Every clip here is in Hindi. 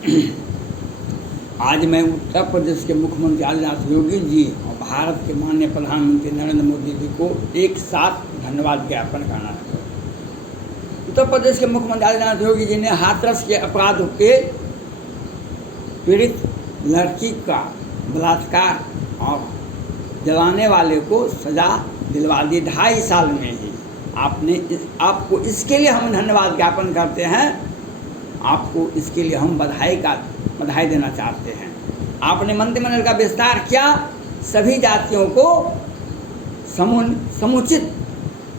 आज मैं उत्तर प्रदेश के मुख्यमंत्री आदित्यनाथ योगी जी और भारत के माननीय प्रधानमंत्री नरेंद्र मोदी जी को एक साथ धन्यवाद ज्ञापन करना चाहता हूँ। उत्तर प्रदेश के मुख्यमंत्री आदित्यनाथ योगी जी ने हाथरस के अपराध के पीड़ित लड़की का बलात्कार और जलाने वाले को सज़ा दिलवा दी 2.5 साल में ही। आपको इसके लिए हम धन्यवाद ज्ञापन करते हैं। आपको इसके लिए हम बधाई देना चाहते हैं। आपने मंत्रिमंडल का विस्तार किया, सभी जातियों को समुचित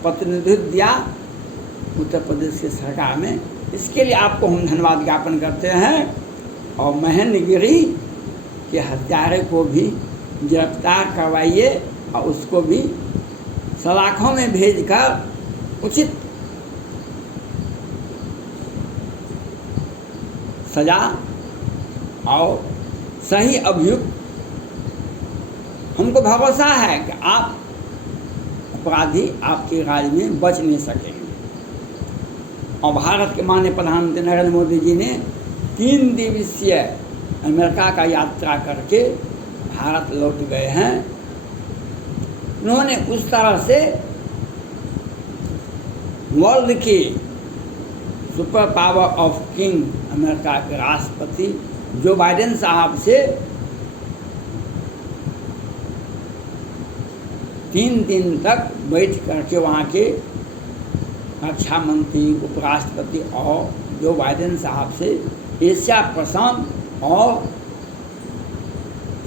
प्रतिनिधित्व दिया उत्तर प्रदेश की सरकार में। इसके लिए आपको हम धन्यवाद ज्ञापन करते हैं। और महेंद्रगिरी के हत्यारे को भी गिरफ्तार करवाइए और उसको भी सलाखों में भेजकर उचित सजा और सही अभियुक्त। हमको भरोसा है कि आप अपराधी आपके राज्य में बच नहीं सकेंगे। और भारत के माननीय प्रधानमंत्री नरेंद्र मोदी जी ने 3 दिवसीय अमेरिका का यात्रा करके भारत लौट गए हैं। उन्होंने उस तरह से वर्ल्ड के super power of king America के राष्ट्रपति जो बाइडेन साहब से 3 दिन तक बैठ करके वहाँ के रक्षा मंत्री, उपराष्ट्रपति और जो बाइडेन साहब से एशिया प्रशांत और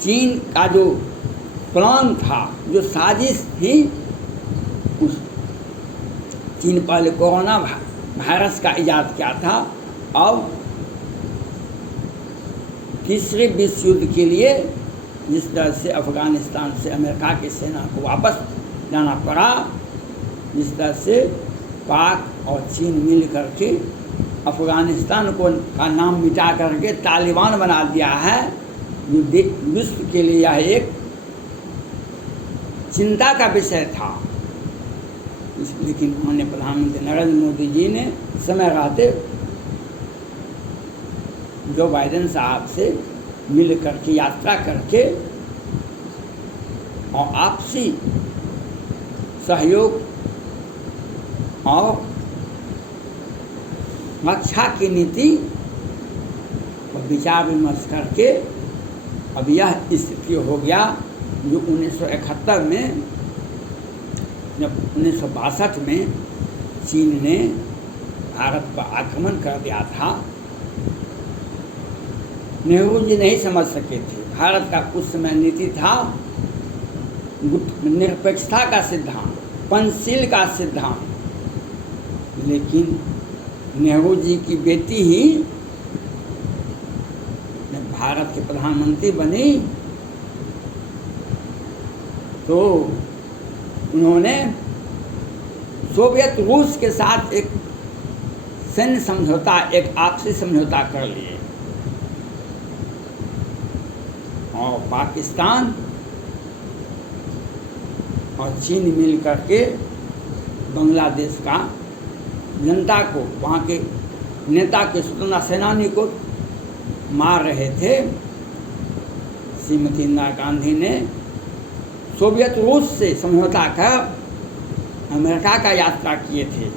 चीन का जो प्लान था, जो साजिश थी, उस चीन पहले कोरोना वायरस का इजाद किया था और तीसरे विश्व युद्ध के लिए जिस तरह से अफ़गानिस्तान से अमेरिका की सेना को वापस जाना पड़ा, जिस तरह से पाक और चीन मिल करके अफ़गानिस्तान का नाम मिटा करके तालिबान बना दिया है, विश्व के लिए यह एक चिंता का विषय था। लेकिन माननीय प्रधानमंत्री नरेंद्र मोदी जी ने समय रहते जो बाइडेन साहब से मिल करके यात्रा करके और आपसी सहयोग और रक्षा की नीति और विचार विमर्श करके अब यह स्थिति हो गया जो 1971 में, जब 1962 में चीन ने भारत पर आक्रमण कर दिया था। नेहरू जी नहीं समझ सके थे। भारत का उस समय नीति था निरपेक्षता का सिद्धांत, पंचशील का सिद्धांत। लेकिन नेहरू जी की बेटी ही जब भारत के प्रधानमंत्री बनी तो उन्होंने सोवियत रूस के साथ एक सैन्य समझौता, एक आपसी समझौता कर लिए और पाकिस्तान और चीन मिल करके बांग्लादेश का जनता को, वहाँ के नेता के, स्वतंत्रता सेनानी को मार रहे थे। श्रीमती इंदिरा गांधी ने सोवियत रूस से समझौता कर अमेरिका का यात्रा किए थे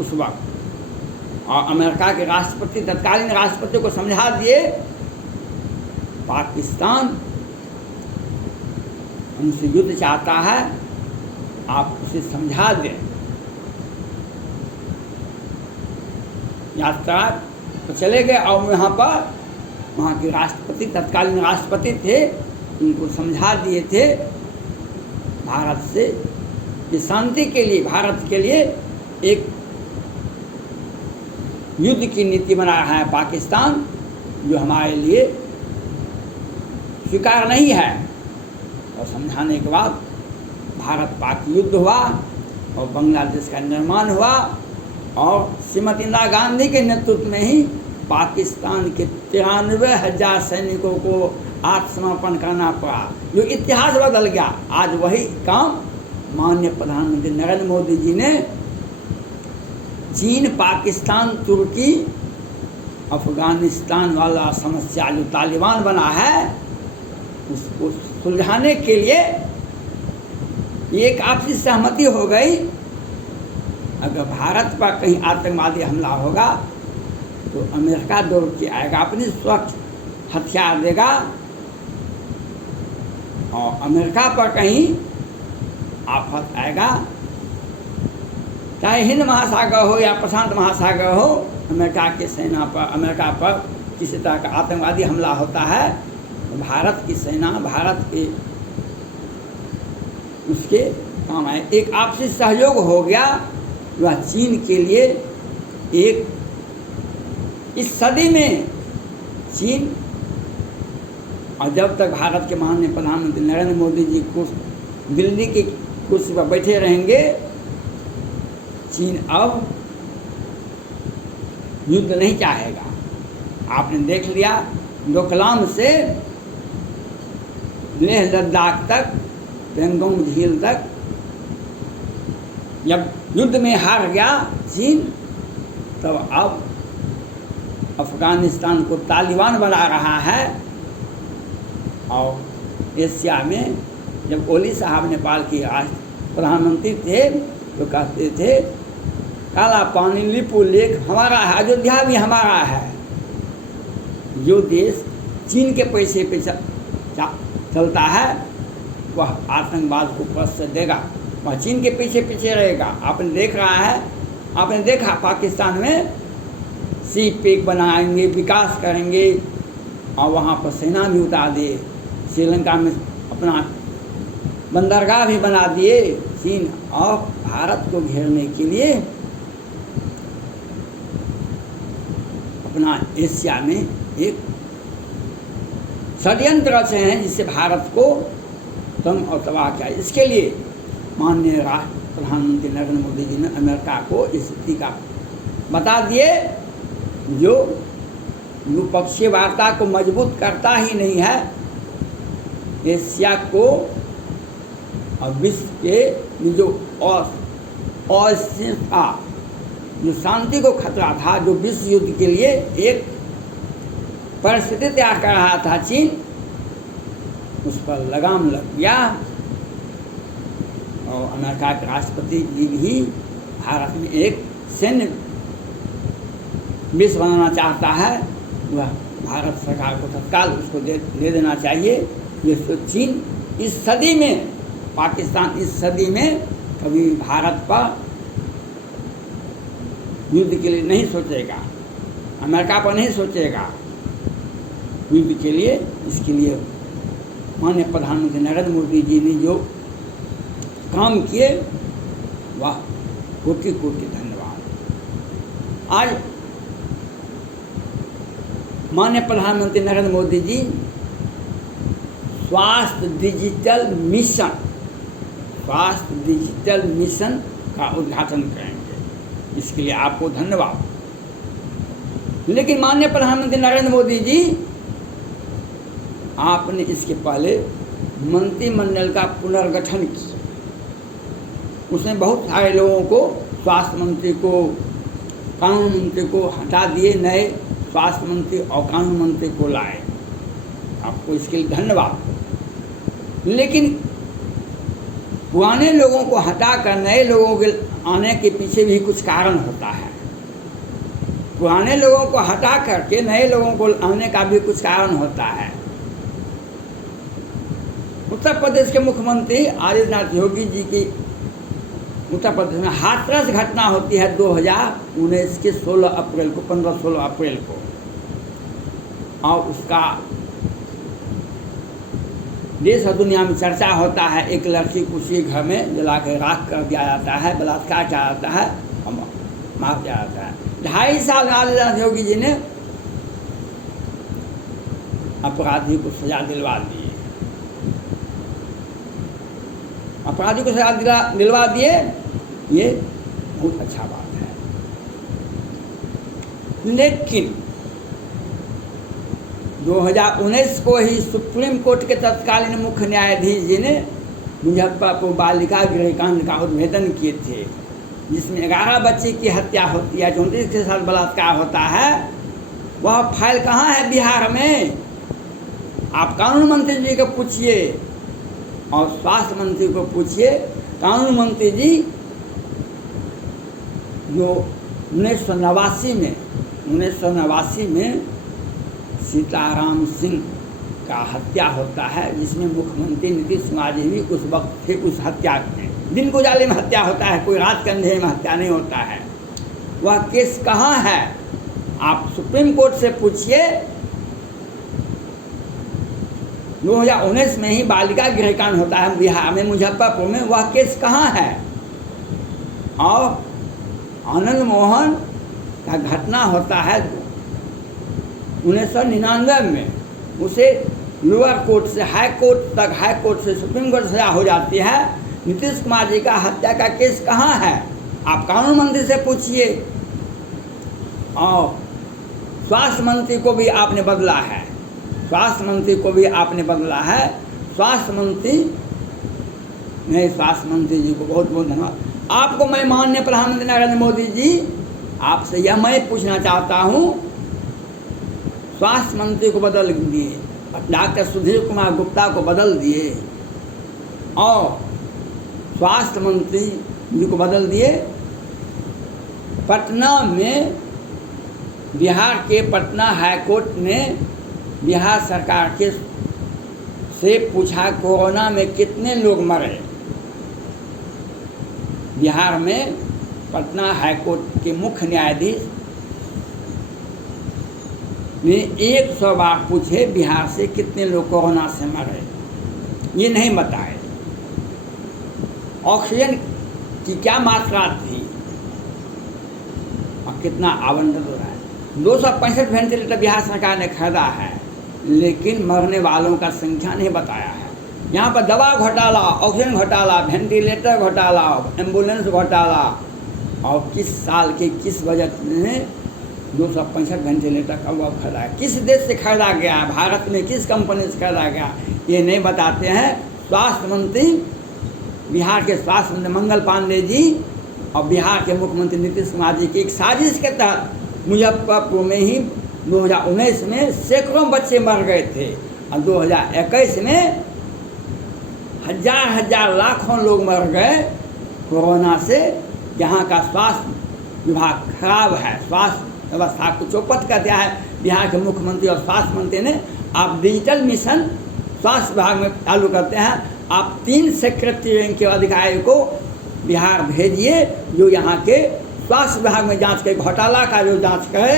उस वक्त। और अमेरिका के राष्ट्रपति, तत्कालीन राष्ट्रपति को समझा दिए पाकिस्तान हमसे युद्ध चाहता है, आप उसे समझा दें। यात्रा तो चले गए और वहाँ के राष्ट्रपति, तत्कालीन राष्ट्रपति थे, उनको समझा दिए थे भारत से कि शांति के लिए, भारत के लिए एक युद्ध की नीति बना रहा है पाकिस्तान, जो हमारे लिए स्वीकार नहीं है। और समझाने के बाद भारत पाक युद्ध हुआ और बांग्लादेश का निर्माण हुआ और श्रीमती इंदिरा गांधी के नेतृत्व में ही पाकिस्तान के 93,000 सैनिकों को आत्मसमर्पण करना पड़ा, जो इतिहास बदल गया। आज वही काम माननीय प्रधानमंत्री नरेंद्र मोदी जी ने चीन, पाकिस्तान, तुर्की अफगानिस्तान वाला समस्या जो तालिबान बना है उसको सुलझाने के लिए एक आपसी सहमति हो गई। अगर भारत पर कहीं आतंकवादी हमला होगा तो अमेरिका दौड़ के आएगा, अपनी स्वच्छ हथियार देगा, और अमेरिका पर कहीं आफत आएगा, चाहे हिंद महासागर हो या प्रशांत महासागर हो, अमेरिका की सेना पर, अमेरिका पर किसी तरह का आतंकवादी हमला होता है तो भारत की सेना, भारत के उसके काम आए। एक आपसी सहयोग हो गया, वह चीन के लिए एक, इस सदी में चीन, और जब तक भारत के माननीय प्रधानमंत्री नरेंद्र मोदी जी को दिल्ली की कुर्सी पर बैठे रहेंगे, चीन अब युद्ध नहीं चाहेगा। आपने देख लिया, डोकलाम से लेह लद्दाख तक, पेंगोंग झील तक, जब युद्ध में हार गया चीन, तब अब अफगानिस्तान को तालिबान बना रहा है। और एशिया में जब ओली साहब नेपाल के राष्ट्र प्रधानमंत्री थे तो कहते थे काला पानी लिपू लेक हमारा है, अयोध्या भी हमारा है। जो देश चीन के पैसे पे चलता है वह आतंकवाद को पस्त देगा, वह चीन के पीछे पीछे रहेगा। आपने देख रहा है, आपने देखा पाकिस्तान में सी पेक बनाएंगे, विकास करेंगे, और वहाँ पर सेना भी उतार दिए। श्रीलंका में अपना बंदरगाह भी बना दिए चीन, और भारत को घेरने के लिए अपना एशिया में एक षड्यंत्र रचे हैं जिससे भारत को तंग और तबाह किया। इसके लिए माननीय राष्ट्र प्रधानमंत्री नरेंद्र मोदी जी ने अमेरिका को इस स्थिति का बता दिए, जो द्विपक्षीय वार्ता को मजबूत करता ही नहीं है, एशिया को और विश्व के जो अस्थिरता, जो शांति को खतरा था, जो विश्व युद्ध के लिए एक परिस्थिति तैयार कर रहा था चीन, उस पर लगाम लग गया। और अमेरिका के राष्ट्रपति जी भी भारत में एक सैन्य बेस बनाना चाहता है, वह भारत सरकार को तत्काल उसको दे देना चाहिए। ये तो चीन इस सदी में, पाकिस्तान इस सदी में कभी भारत पर युद्ध के लिए नहीं सोचेगा, अमेरिका पर नहीं सोचेगा युद्ध के लिए। इसके लिए माननीय प्रधानमंत्री नरेंद्र मोदी जी ने जो काम किए, वाह, कोटि कोटि धन्यवाद। आज माननीय प्रधानमंत्री नरेंद्र मोदी जी स्वास्थ्य डिजिटल मिशन का उद्घाटन करेंगे, इसके लिए आपको धन्यवाद। लेकिन माननीय प्रधानमंत्री नरेंद्र मोदी जी, आपने इसके पहले मंत्रिमंडल का पुनर्गठन किया, उसमें बहुत सारे लोगों को, स्वास्थ्य मंत्री को, कानून मंत्री को हटा दिए, नए स्वास्थ्य मंत्री और कानून मंत्री को लाए, आपको इसके लिए धन्यवाद। लेकिन पुराने लोगों को हटाकर नए लोगों के आने के पीछे भी कुछ कारण होता है। पुराने लोगों को हटा करके नए लोगों को आने का भी कुछ कारण होता है। उत्तर प्रदेश के मुख्यमंत्री आदित्यनाथ योगी जी की उत्तर प्रदेश में हाथरस घटना होती है 2019 के 16 अप्रैल को, 15-16 अप्रैल को, और उसका देश और दुनिया में चर्चा होता है। एक लड़की को उसी घर में जला कर राख कर दिया जाता है, बलात्कार किया जाता है और मार दिया जाता है। 2.5 साल आदित्यनाथ योगी जी ने अपराधी को सजा दिलवा दी, अपराधी को सजा दिलवा दिए, ये बहुत अच्छा बात है। लेकिन 2019 को ही सुप्रीम कोर्ट के तत्कालीन मुख्य न्यायाधीश जी ने मुजफ्फरपुर बालिका गृह कांड का उद्भेदन किए थे, जिसमें 11 बच्चे की हत्या होती है, 34 के साथ बलात्कार होता है, वह फाइल कहाँ है बिहार में? आप कानून मंत्री जी को पूछिए और स्वास्थ्य मंत्री को पूछिए। कानून मंत्री जी जो 1989 में सीताराम सिंह का हत्या होता है, जिसमें मुख्यमंत्री नीतीश कुमार जी भी उस वक्त थे, उस हत्या में दिन को जाले में हत्या होता है, कोई रात के अंधेरे में हत्या नहीं होता है। वह केस कहाँ है? आप सुप्रीम कोर्ट से पूछिए। 2019 में ही बालिका गृहकांड होता है बिहार में, मुजफ्फरपुर में, वह केस कहाँ है? और आनंद मोहन का घटना होता है 1999 में, उसे लोअर कोर्ट से हाई कोर्ट तक, हाई कोर्ट से सुप्रीम कोर्ट सजा हो जाती है। नीतीश कुमार जी का हत्या का केस कहाँ है? आप कानून मंत्री से पूछिए। और स्वास्थ्य मंत्री को भी आपने बदला है, स्वास्थ्य मंत्री को भी आपने बदला है। स्वास्थ्य मंत्री जी को बहुत बहुत धन्यवाद। आपको मैं माननीय प्रधानमंत्री नरेंद्र मोदी जी, आपसे यह मैं पूछना चाहता हूँ, स्वास्थ्य मंत्री को बदल दिए, डॉक्टर सुधीर कुमार गुप्ता को बदल दिए और स्वास्थ्य मंत्री जी को बदल दिए। पटना में, बिहार के पटना हाई कोर्ट ने बिहार सरकार के से पूछा कोरोना में कितने लोग मरे। बिहार में पटना हाई कोर्ट के मुख्य न्यायाधीश ने 100 बार पूछे बिहार से कितने लोग कोरोना से मरे, ये नहीं बताए। ऑक्सीजन की क्या मात्रा थी और कितना आवंटन हो रहा है। 265 वेंटिलेटर बिहार सरकार ने खरीदा है, लेकिन मरने वालों का संख्या नहीं बताया है। यहाँ पर दवा घोटाला, ऑक्सीजन घोटाला, वेंटिलेटर घोटाला, एम्बुलेंस घोटाला, और किस साल के किस बजट में 265 वेंटिलेटर का वो खरीदा है, किस देश से खरीदा गया है, भारत में किस कंपनी से खरीदा गया, ये नहीं बताते हैं। स्वास्थ्य मंत्री, बिहार के स्वास्थ्य मंत्री मंगल पांडे जी और बिहार के मुख्यमंत्री नीतीश कुमार जी की एक साजिश के तहत मुजफ्फरपुर में ही 2019 में सैकड़ों बच्चे मर गए थे और 2021 में हजार लाखों लोग मर गए कोरोना से। यहाँ का स्वास्थ्य विभाग खराब है, स्वास्थ्य व्यवस्था को चौपट कर दिया है बिहार के मुख्यमंत्री और स्वास्थ्य मंत्री ने। आप डिजिटल मिशन स्वास्थ्य विभाग में चालू करते हैं, आप 3 सेक्रेटरी रैंक के अधिकारी को बिहार भेजिए जो यहाँ के स्वास्थ्य विभाग में जांच करे, घोटाला का जो जांच करे।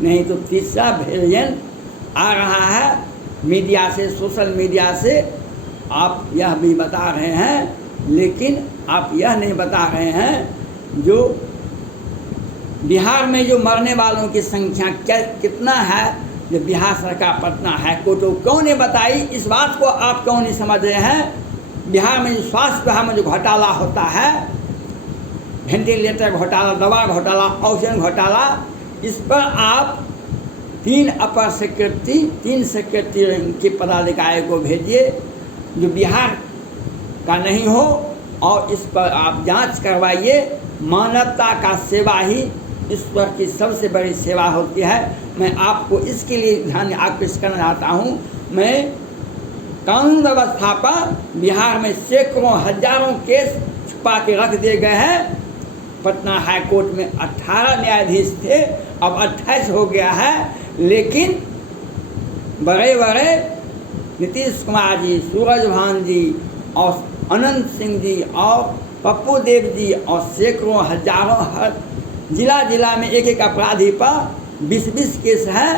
नहीं तो तीसरा वेरिएंट आ रहा है मीडिया से, सोशल मीडिया से आप यह भी बता रहे हैं, लेकिन आप यह नहीं बता रहे हैं जो बिहार में जो मरने वालों की संख्या कितना है। जो बिहार सरकार पटना हाई कोर्ट को क्यों नहीं बताई, इस बात को आप क्यों नहीं समझ रहे हैं। बिहार में जो स्वास्थ्य विभाग में जो घोटाला होता है, वेंटिलेटर घोटाला, दवा घोटाला, ऑक्सीजन घोटाला, इस पर आप 3 अपर सेक्रेटरी, 3 सेक्रेटरी के पदाधिकारी को भेजिए जो बिहार का नहीं हो और इस पर आप जांच करवाइए। मानवता का सेवा ही ईश्वर की सबसे बड़ी सेवा होती है। मैं आपको इसके लिए ध्यान आकृष्ट करना चाहता हूँ। मैं कानून व्यवस्था पर बिहार में सैकड़ों हजारों केस छुपा के रख दिए गए हैं। पटना हाई कोर्ट में 18 न्यायाधीश थे, अब 28 हो गया है, लेकिन बड़े बड़े नीतीश कुमार जी, सूरजभान जी और अनंत सिंह जी और पप्पू देव जी और सैकड़ों हजारों, हर जिला में एक अपराधी पर 20 केस है।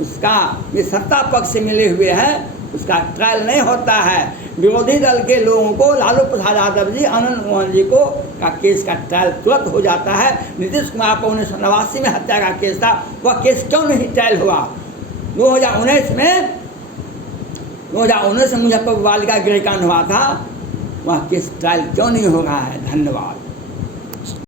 उसका ये सत्ता पक्ष से मिले हुए हैं, उसका ट्रायल नहीं होता है। विरोधी दल के लोगों को, लालू प्रसाद यादव जी, आनंद मोहन जी को का केस का ट्रायल तुरंत हो जाता है। नीतीश कुमार को 1989 में हत्या का केस था, वह केस क्यों नहीं ट्रायल हुआ। 2019 में मुजफ्फरपुर बालिका गृहकांड हुआ था, वह केस ट्रायल क्यों नहीं हो रहा है। धन्यवाद।